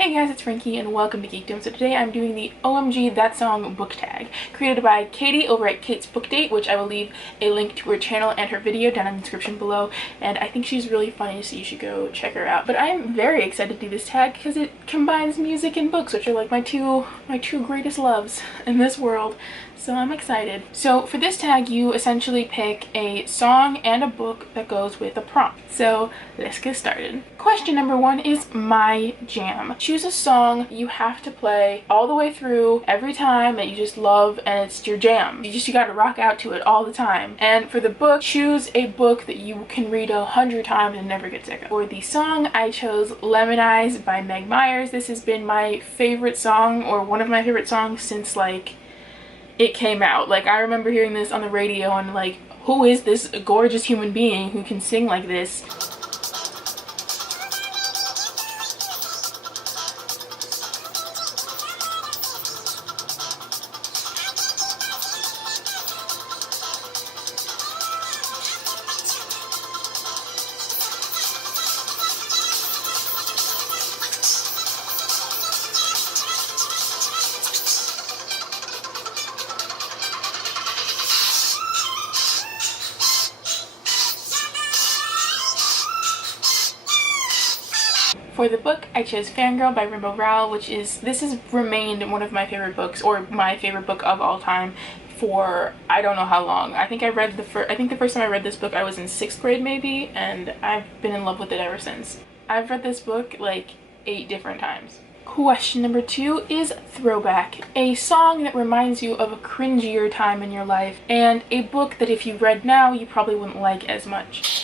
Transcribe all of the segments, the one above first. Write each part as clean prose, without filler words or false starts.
Hey guys, it's Frankie and welcome to Geekdom. So today I'm doing the OMG That Song book tag, created by Katie over at Kate's Book Date, which I will leave a link to her channel and her video down in the description below. And I think she's really funny, so you should go check her out. But I'm very excited to do this tag because it combines music and books, which are like my two greatest loves in this world. So I'm excited. So for this tag, you essentially pick a song and a book that goes with a prompt. So let's get started. Question number 1 is My Jam. Choose a song you have to play all the way through every time that you just love and it's your jam. You gotta rock out to it all the time. And for the book, choose a book that you can read 100 times and never get sick of. For the song, I chose Lemon Eyes by Meg Myers. This has been my favorite song, or one of my favorite songs, since like it came out. Like, I remember hearing this on the radio and like, who is this gorgeous human being who can sing like this? For the book, I chose Fangirl by Rainbow Rowell, this has remained one of my favorite books, or my favorite book of all time, for I don't know how long. I think the first time I read this book I was in 6th grade maybe, and I've been in love with it ever since. I've read this book like 8 different times. Question number 2 is Throwback, a song that reminds you of a cringier time in your life, and a book that if you read now you probably wouldn't like as much.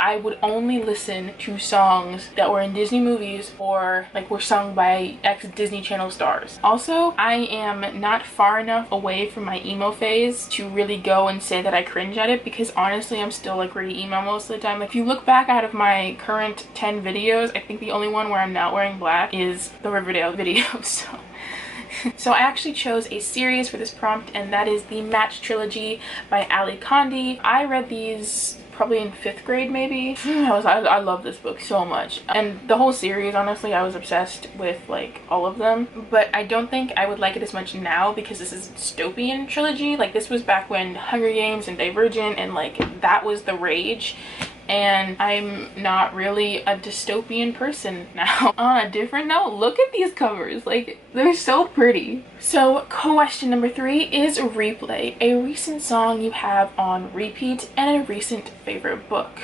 I would only listen to songs that were in Disney movies or like were sung by ex-Disney Channel stars. Also, I am not far enough away from my emo phase to really go and say that I cringe at it, because honestly I'm still like really emo most of the time. Like, if you look back out of my current 10 videos, I think the only one where I'm not wearing black is the Riverdale video. So I actually chose a series for this prompt, and that is the Match Trilogy by Ali Condi. I read these probably in 5th grade maybe. I love this book so much, and the whole series, honestly. I was obsessed with like all of them, but I don't think I would like it as much now because this is a dystopian trilogy. Like, this was back when Hunger Games and Divergent and like that was the rage, and I'm not really a dystopian person now. On a different note, look at these covers, like they're so pretty. So question number 3 is Replay, a recent song you have on repeat and a recent favorite book.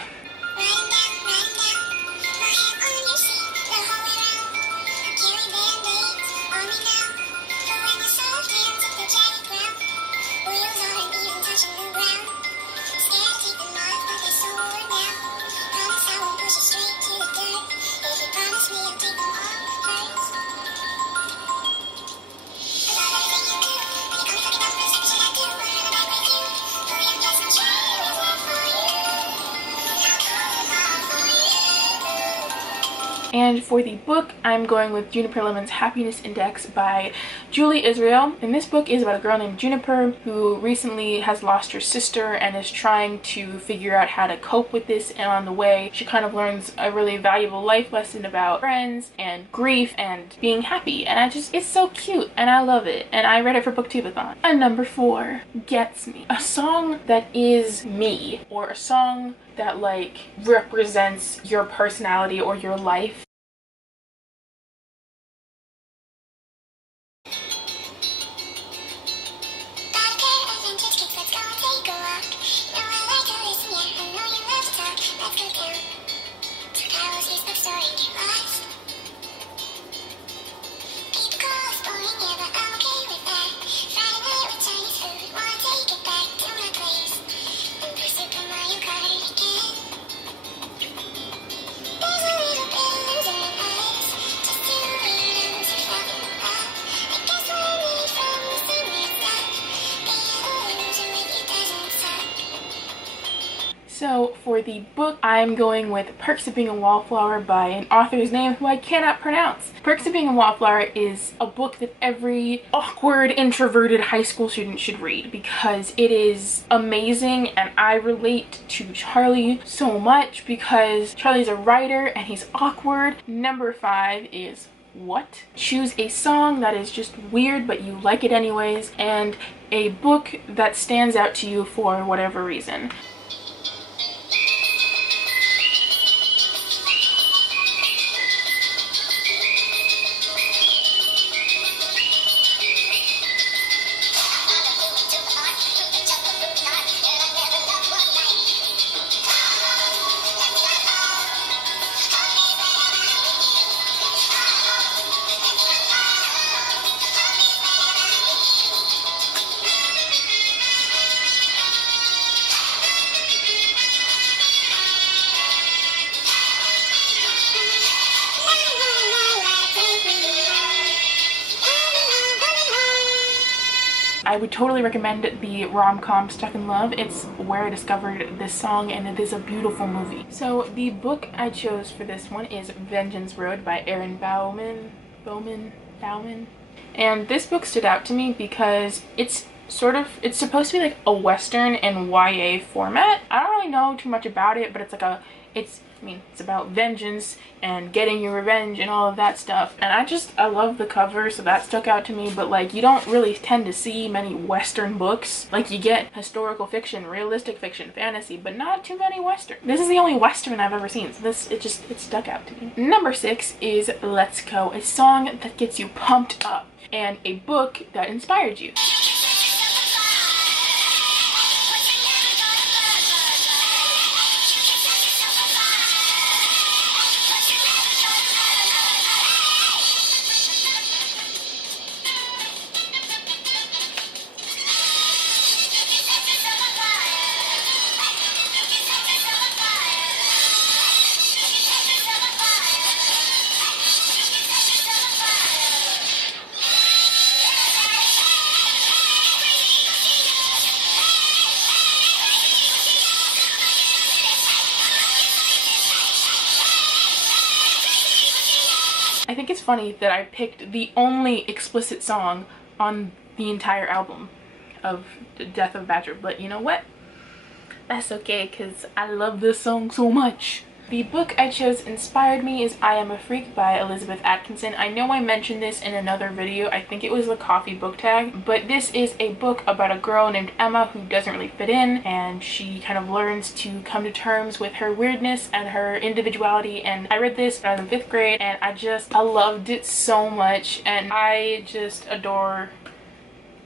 And for the book, I'm going with Juniper Lemon's Happiness Index by Julie Israel. And this book is about a girl named Juniper who recently has lost her sister and is trying to figure out how to cope with this, and on the way she kind of learns a really valuable life lesson about friends and grief and being happy, and it's so cute and I love it, and I read it for Booktubeathon. And number 4, Gets Me, a song that is me, or a song that like represents your personality or your life. for the book, I'm going with Perks of Being a Wallflower by an author's name who I cannot pronounce. Perks of Being a Wallflower is a book that every awkward, introverted high school student should read because it is amazing, and I relate to Charlie so much because Charlie's a writer and he's awkward. Number 5 is What? Choose a song that is just weird but you like it anyways, and a book that stands out to you for whatever reason. I would totally recommend the rom-com Stuck in Love. It's where I discovered this song, and it is a beautiful movie. So the book I chose for this one is Vengeance Road by Erin Bowman. And this book stood out to me because it's supposed to be like a Western and YA format. I don't really know too much about it, but it's about vengeance and getting your revenge and all of that stuff. And I love the cover, so that stuck out to me. But like, you don't really tend to see many Western books. Like, you get historical fiction, realistic fiction, fantasy, but not too many Western. This is the only Western I've ever seen, so it stuck out to me. Number 6 is Let's Go, a song that gets you pumped up, and a book that inspired you. I think it's funny that I picked the only explicit song on the entire album of The Death of Badger, but you know what? That's okay, because I love this song so much. The book I chose inspired me is I Am a Freak by Elizabeth Atkinson. I know I mentioned this in another video, I think it was the coffee book tag, but this is a book about a girl named Emma who doesn't really fit in, and she kind of learns to come to terms with her weirdness and her individuality. And I read this when I was in 5th grade, and I loved it so much, and I just adore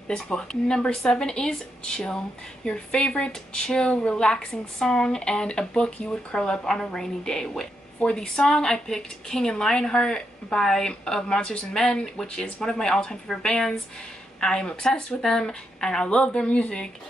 this book. Number 7 is Chill, your favorite chill, relaxing song, and a book you would curl up on a rainy day with. For the song, I picked King and Lionheart of Monsters and Men, which is one of my all-time favorite bands. I am obsessed with them, and I love their music.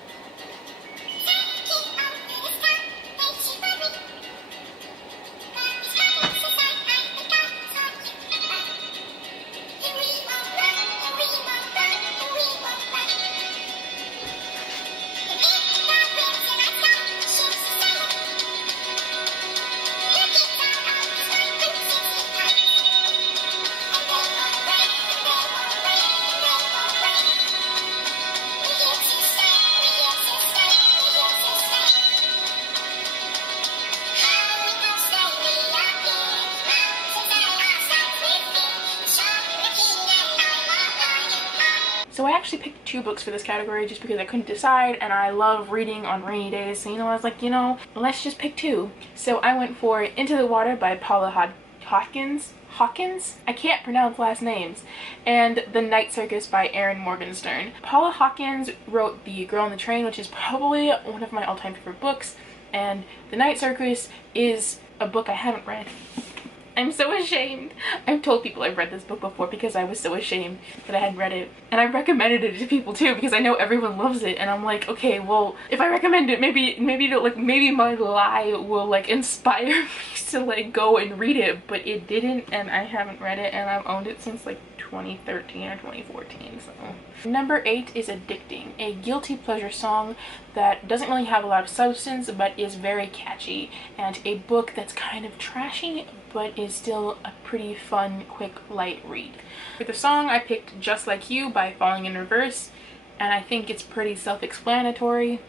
So I actually picked 2 books for this category just because I couldn't decide, and I love reading on rainy days, so I was like, let's just pick 2. So I went for Into the Water by Paula Hawkins? I can't pronounce last names. And The Night Circus by Erin Morgenstern. Paula Hawkins wrote The Girl on the Train, which is probably one of my all-time favorite books, and The Night Circus is a book I haven't read. I'm so ashamed. I've told people I've read this book before because I was so ashamed that I hadn't read it. And I recommended it to people too because I know everyone loves it, and I'm like, okay, well, if I recommend it, maybe my lie will inspire me to go and read it, but it didn't, and I haven't read it, and I've owned it since 20 2013 or 2014. So number 8 is Addicting, a guilty pleasure song that doesn't really have a lot of substance but is very catchy, and a book that's kind of trashy but is still a pretty fun, quick, light read. For the song, I picked Just Like You by Falling in Reverse, and I think it's pretty self-explanatory.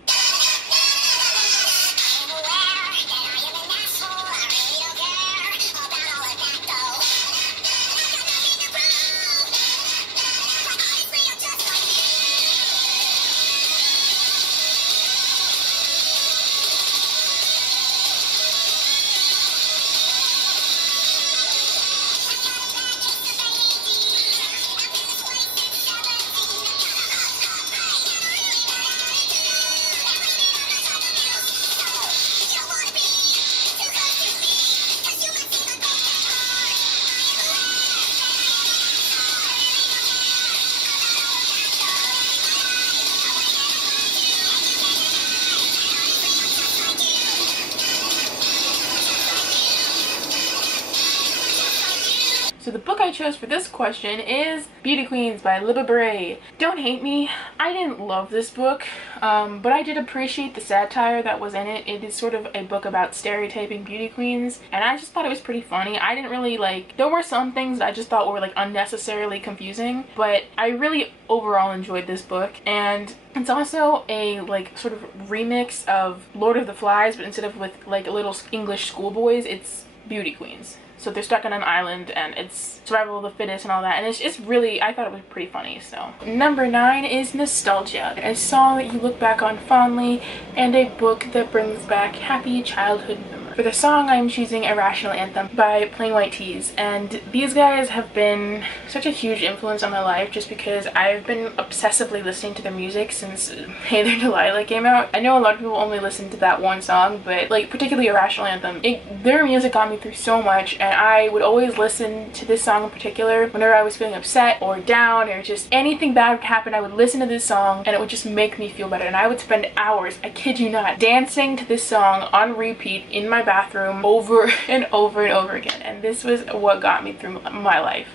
So the book I chose for this question is Beauty Queens by Libba Bray. Don't hate me, I didn't love this book, but I did appreciate the satire that was in it. It is sort of a book about stereotyping beauty queens, and I just thought it was pretty funny. I didn't really there were some things I just thought were unnecessarily confusing, but I really overall enjoyed this book. And it's also a sort of remix of Lord of the Flies, but instead of with little English schoolboys, it's beauty queens. So they're stuck on an island and it's survival of the fittest and all that, and it's really, I thought it was pretty funny. So number 9 is Nostalgia, a song that you look back on fondly and a book that brings back happy childhood memories. For the song, I'm choosing Irrational Anthem by Plain White T's, and these guys have been such a huge influence on my life just because I've been obsessively listening to their music since Hey There Delilah came out. I know a lot of people only listen to that one song, but particularly Irrational Anthem, their music got me through so much, and I would always listen to this song in particular whenever I was feeling upset or down or just anything bad would happen. I would listen to this song and it would just make me feel better, and I would spend hours, I kid you not, dancing to this song on repeat in my bathroom over and over and over again, and this was what got me through my life.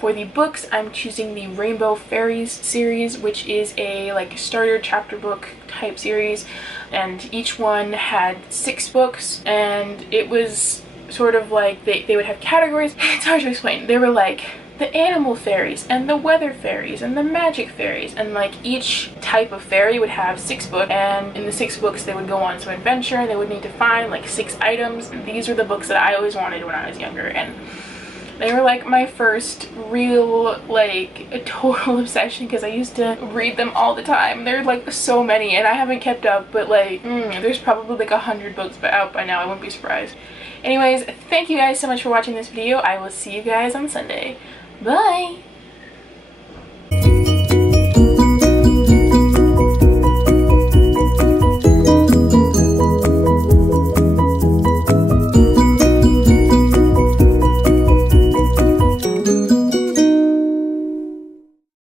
For the books, I'm choosing the Rainbow Fairies series, which is a starter chapter book type series, and each one had 6 books, and it was sort of they would have categories. It's hard to explain. They were the animal fairies and the weather fairies and the magic fairies, and each type of fairy would have 6 books, and in the 6 books they would go on some adventure and they would need to find 6 items. And these were the books that I always wanted when I was younger, and they were my first real a total obsession because I used to read them all the time. There are so many and I haven't kept up, but there's probably 100 books out by now. I wouldn't be surprised. Anyways, thank you guys so much for watching this video. I will see you guys on Sunday. Bye!